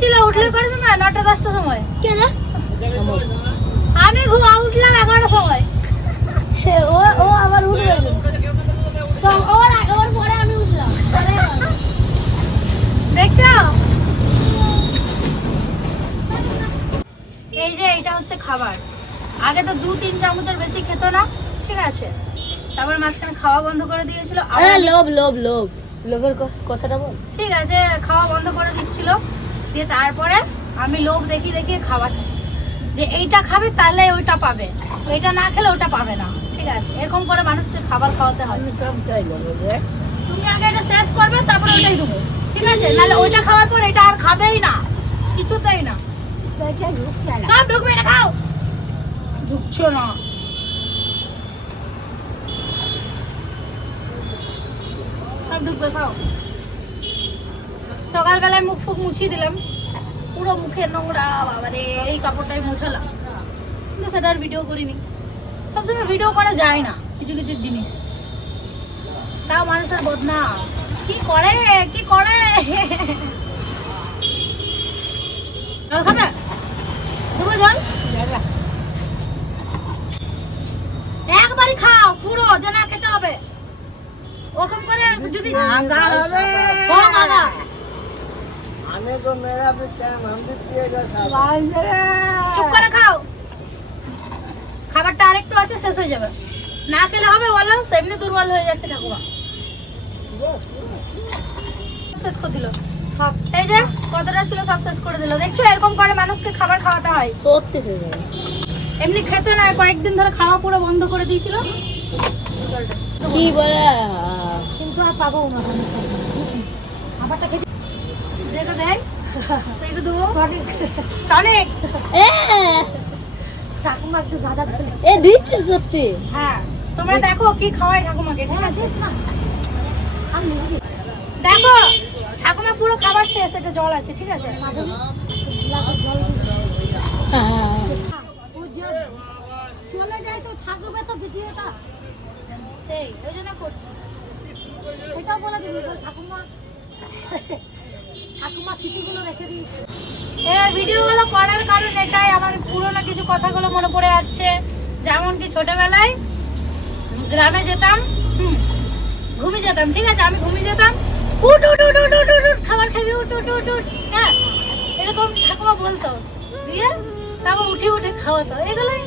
ছিল উঠলে করে সময়? নটা দশটার সময়? কেন? আমি ঘুমা উঠলাম এগারোটার সময়। ও ও আবার উঠবে ওর ওর পরে আমি উঠলাম। দেখছ? এই যে এটা হচ্ছে খাবার। আগে তো দু তিন চামচের বেশি খেত না ঠিক আছে? তারপর মাঝখানে খাওয়া বন্ধ করে দিয়েছিল আবার লোভ লোভ লোভ। লোভের কথাটা বল। ঠিক আছে খাওয়া বন্ধ করে দিচ্ছিল। দিয়ে তারপরে আমি লোভ দেখি দেখি খাওয়াচ্ছি। যে এইটা খাবে তাহলে ওইটা পাবে। ওইটা না খেলে ওটা পাবে না। ঠিক আছে এরকম করে মানুষকে খাবার খাওয়াতে হয়। তুমি আগে এটা শেষ করবে তারপরে ওইটাই দেবো। ঠিক আছে নাহলে ওইটা খাওয়ার পর এটা আর খাবেই না। কিছুতেই না। না। সব ঢুকবে এটা খাও। ঢুকছো না। সব ঢুকবে খাও। সকালবেলায় মুখ ফুক মুছিয়ে দিলাম। পুরো মুখে নোংরা বাবারে এই কাপড়টাই মুছালাম। কিন্তু সেটা আর ভিডিও করিনি। সবসময় ভিডিও করা যায় না কিছু কিছু জিনিস। তাও মানুষের বদনাম। কি করে? কি করে? জল খাবে? দেবো জল? একবারই খাও পুরো যে না খেতে হবে। ওরকম করে যদি বাবা आने को मेरा भी टाइम हम भी पिएगा साहब চুপ করে খাও খাবারটা আরেকটু আছে শেষ হয়ে যাবে না খেলে হবে বলো এমনি দুর্বল হয়ে যাচ্ছে ঠাকুমা শেষ করে দিল এই যে কতটা ছিল সব শেষ করে দিল দেখছো এরকম করে মানুষকে খাবার খাওয়াতে হয় সত্যি সে যাবে এমনি খেতে না কয়েকদিন ধরে খাওয়া পুরো বন্ধ করে দিয়েছিল কি বলে কিন্তু আর পাবো না সেইটা দেবো টনিক এ! ঠাকুমা একটু জাদা এ দিচ্ছে সত্যি? হ্যাঁ। তোমরা দেখো কি খাওয়াই ঠাকুমাকে ঠিক আছে? না। দেখো ঠাকুমা পুরো খাবার শেষ এটা জল আছে ঠিক আছে? হ্যাঁ চলে যায় তো থাকবে তো ভিডিওটা। সেই ওই জন্য করছি। বলে দিবি ঠাকুমা। ঠাকুমা স্মৃতিগুলো রেখে দিয়েছে এ ভিডিওগুলো করার কারণ এটাই আমার পুরোনো কিছু কথাগুলো মনে পড়ে যাচ্ছে। যেমন কি ছোটবেলায় গ্রামে যেতাম ঘুমিয়ে যেতাম ঠিক আছে? আমি ঘুমিয়ে যেতাম উঠ উঠ উঠ উঠ উঠ, উঠ খাবার খাবি উঠ উঠ উঠ উঠ হ্যাঁ এরকম ঠাকুমা বলতো দিয়ে তারপর উঠে উঠে খাওয়াতো। এগুলোই